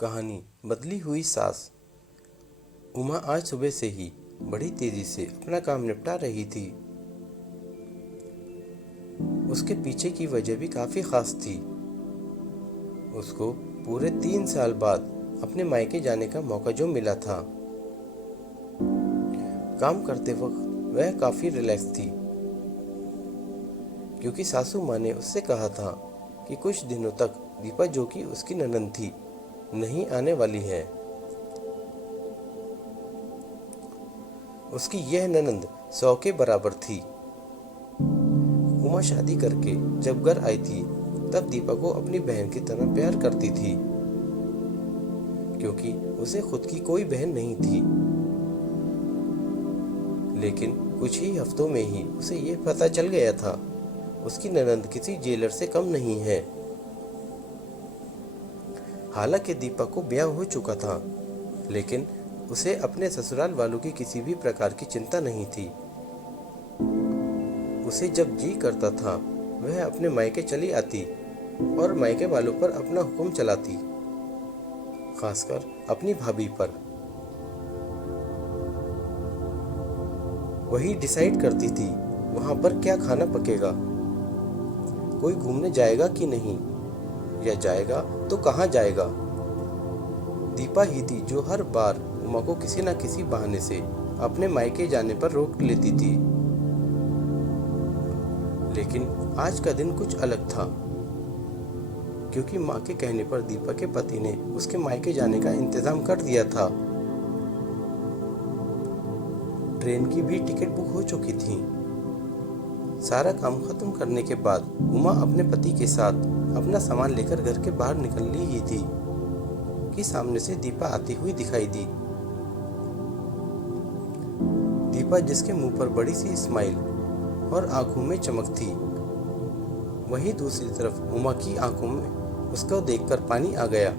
कहानी बदली हुई सास। उमा आज सुबह से ही बड़ी तेजी से अपना काम निपटा रही थी। उसके पीछे की वजह भी काफी खास थी। उसको पूरे 3 साल बाद अपने मायके जाने का मौका जो मिला था। काम करते वक्त वह काफी रिलैक्स थी, क्योंकि सासू माँ ने उससे कहा था कि कुछ दिनों तक दीपा, जो कि उसकी ननद थी, नहीं आने वाली है। उसकी यह ननद 100 के बराबर थी। उमा शादी करके जब घर आई थी तब दीपा को अपनी बहन की तरह प्यार करती थी, क्योंकि उसे खुद की कोई बहन नहीं थी। लेकिन कुछ ही हफ्तों में ही उसे यह पता चल गया था, उसकी ननद किसी जेलर से कम नहीं है। हालांकि दीपा को ब्याह हो चुका था, लेकिन उसे अपने ससुराल वालों की किसी भी प्रकार की चिंता नहीं थी। उसे जब जी करता था वह अपने मायके चली आती और मायके वालों पर अपना हुक्म चलाती, खासकर अपनी भाभी पर। वही डिसाइड करती थी वहां पर क्या खाना पकेगा, कोई घूमने जाएगा कि नहीं, या जाएगा तो कहाँ जाएगा। दीपा ही थी जो हर बार उमा को किसी न किसी बहाने से अपने मायके जाने पर रोक लेती थी। लेकिन आज का दिन कुछ अलग था, क्योंकि माँ के कहने पर दीपा के पति ने उसके मायके जाने का इंतजाम कर दिया था। ट्रेन की भी टिकट बुक हो चुकी थी। सारा काम खत्म करने के बाद उमा अपने पति के साथ अपना सामान लेकर घर के बाहर निकली ही थी कि सामने से दीपा आती हुई दिखाई दी। दीपा, जिसके मुंह पर बड़ी सी स्माइल और आंखों में चमक थी, वहीं दूसरी तरफ उमा की आंखों में उसको देखकर पानी आ गया,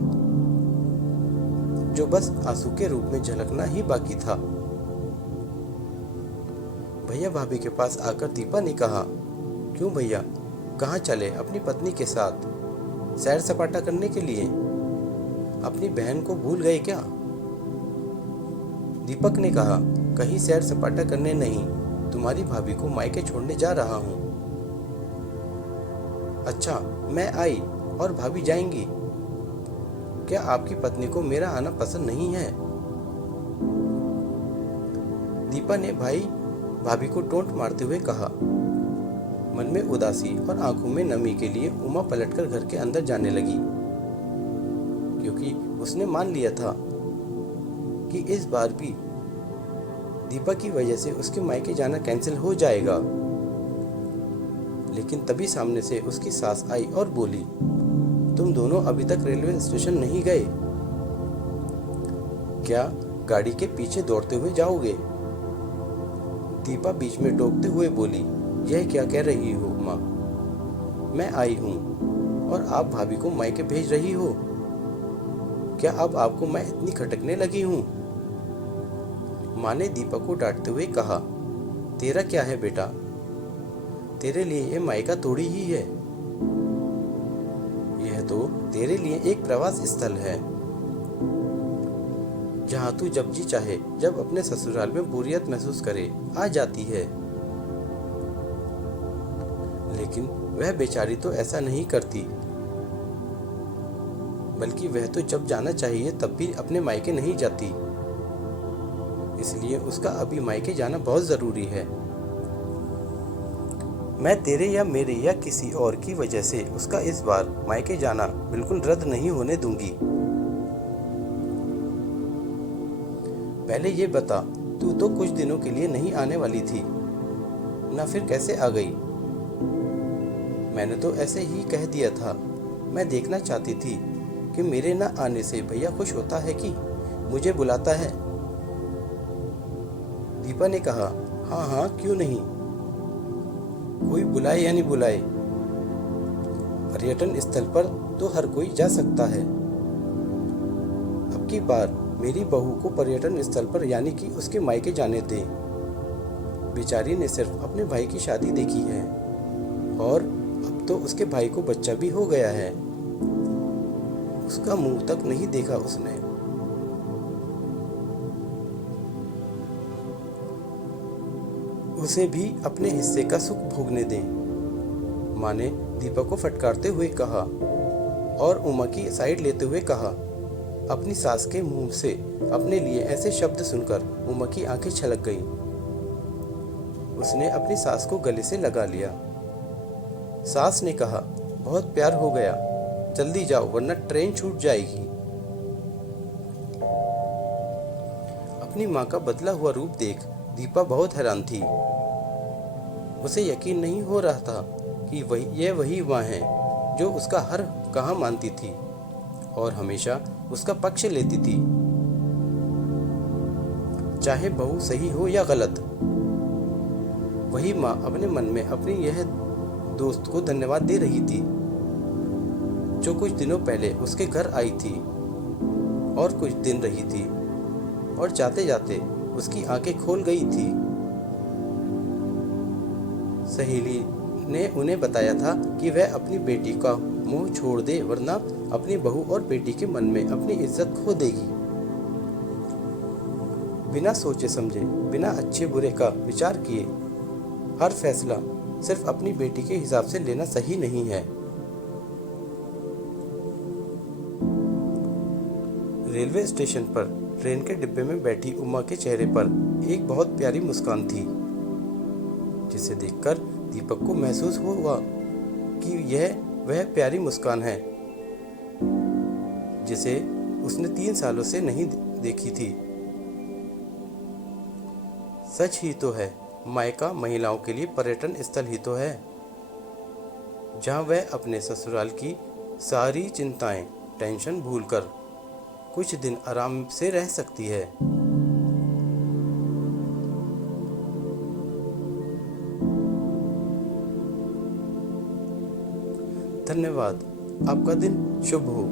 जो बस आंसू के रूप में झलकना ही बाकी था। भैया भाभी के पास आकर दीपा ने कहा, क्यों भैया, कहाँ चले अपनी पत्नी के साथ? सैर सपाटा करने के लिए? अपनी बहन को भूल गए क्या? दीपक ने कहा, कहीं सैर सपाटा करने नहीं, तुम्हारी भाभी को मायके छोड़ने जा रहा हूँ। अच्छा, मैं आई और भाभी जाएंगी? क्या आपकी पत्नी को मेरा आना पसंद नहीं है? दीपा ने भाई भाभी को टोंट मारते हुए कहा। मन में उदासी और आंखों में नमी के लिए उमा पलटकर घर के अंदर जाने लगी, क्योंकि उसने मान लिया था कि इस बार भी दीपा की वजह से उसके मायके जाना कैंसिल हो जाएगा। लेकिन तभी सामने से उसकी सास आई और बोली, तुम दोनों अभी तक रेलवे स्टेशन नहीं गए क्या? गाड़ी के पीछे दौड़ते हुए जाओगे? दीपा बीच में टोकते हुए बोली, यह क्या कह रही हो माँ? मैं आई हूँ और आप भाभी को मायके भेज रही हो? क्या अब आपको मैं इतनी खटकने लगी हूँ? माँ ने दीपा को डांटते हुए कहा, तेरा क्या है बेटा, तेरे लिए यह मायका थोड़ी ही है, यह तो तेरे लिए एक प्रवास स्थल है, जहाँ तू जब जी चाहे, जब अपने ससुराल में बोरियत महसूस करे, आ जाती है। लेकिन वह बेचारी तो ऐसा नहीं करती, बल्कि वह तो जब जाना चाहिए तब भी अपने मायके नहीं जाती। इसलिए उसका अभी मायके जाना बहुत जरूरी है। मैं तेरे या मेरे या किसी और की वजह से उसका इस बार मायके जाना बिल्कुल रद्द नहीं होने दूंगी। पहले ये बता, तू तो कुछ दिनों के लिए नहीं आने वाली थी ना, फिर कैसे आ गई? मैंने तो ऐसे ही कह दिया था। मैं देखना चाहती थी कि मेरे न आने से भैया खुश होता है कि मुझे बुलाता है। दीपा ने कहा, हाँ हाँ, क्यों नहीं, कोई बुलाए या नहीं बुलाए, पर्यटन स्थल पर तो हर कोई जा सकता है। अब की बार मेरी बहू को पर्यटन स्थल पर, यानी कि उसके मायके जाने दे। बेचारी ने सिर्फ अपने भाई की शादी देखी है और अब तो उसके भाई को बच्चा भी हो गया है। उसका मुंह तक नहीं देखा उसने। उसे भी अपने हिस्से का सुख भोगने दें। माँ ने दीपक को फटकारते हुए कहा और उमा की साइड लेते हुए कहा। अपनी सास के मुंह से अपने लिए ऐसे शब्द सुनकर उमा की आंखें छलक गईं। उसने अपनी सास को गले से लगा लिया। सास ने कहा, बहुत प्यार हो गया, जल्दी जाओ वरना ट्रेन छूट जाएगी। अपनी माँ का बदला हुआ रूप देख दीपा बहुत हैरान थी। उसे यकीन नहीं हो रहा था कि यह वही माँ है जो उसका हर कहा मानती थी और हमेशा उसका पक्ष लेती थी, चाहे बहू सही हो या गलत। वही माँ अपने मन में अपनी यह दोस्त को धन्यवाद दे रही थी जो कुछ दिनों पहले उसके घर आई थी और कुछ दिन रही थी और जाते जाते उसकी आंखें खोल गई थी। सहेली ने उन्हें बताया था कि वह अपनी बेटी का मोह छोड़ दे वरना अपनी बहू और बेटी के मन में अपनी इज्जत खो देगी। बिना सोचे समझे, बिना अच्छे बुरे का विचार किए हर फैसला सिर्फ अपनी बेटी के हिसाब से लेना सही नहीं है। रेलवे स्टेशन पर ट्रेन के डिब्बे में बैठी उमा के चेहरे पर एक बहुत प्यारी मुस्कान थी, जिसे देखकर दीपक को महसूस हुआ कि यह वह प्यारी मुस्कान है जिसे उसने 3 सालों से नहीं देखी थी। सच ही तो है, मायका महिलाओं के लिए पर्यटन स्थल ही तो है, जहां वह अपने ससुराल की सारी चिंताएं, टेंशन भूलकर कुछ दिन आराम से रह सकती है। धन्यवाद। आपका दिन शुभ हो।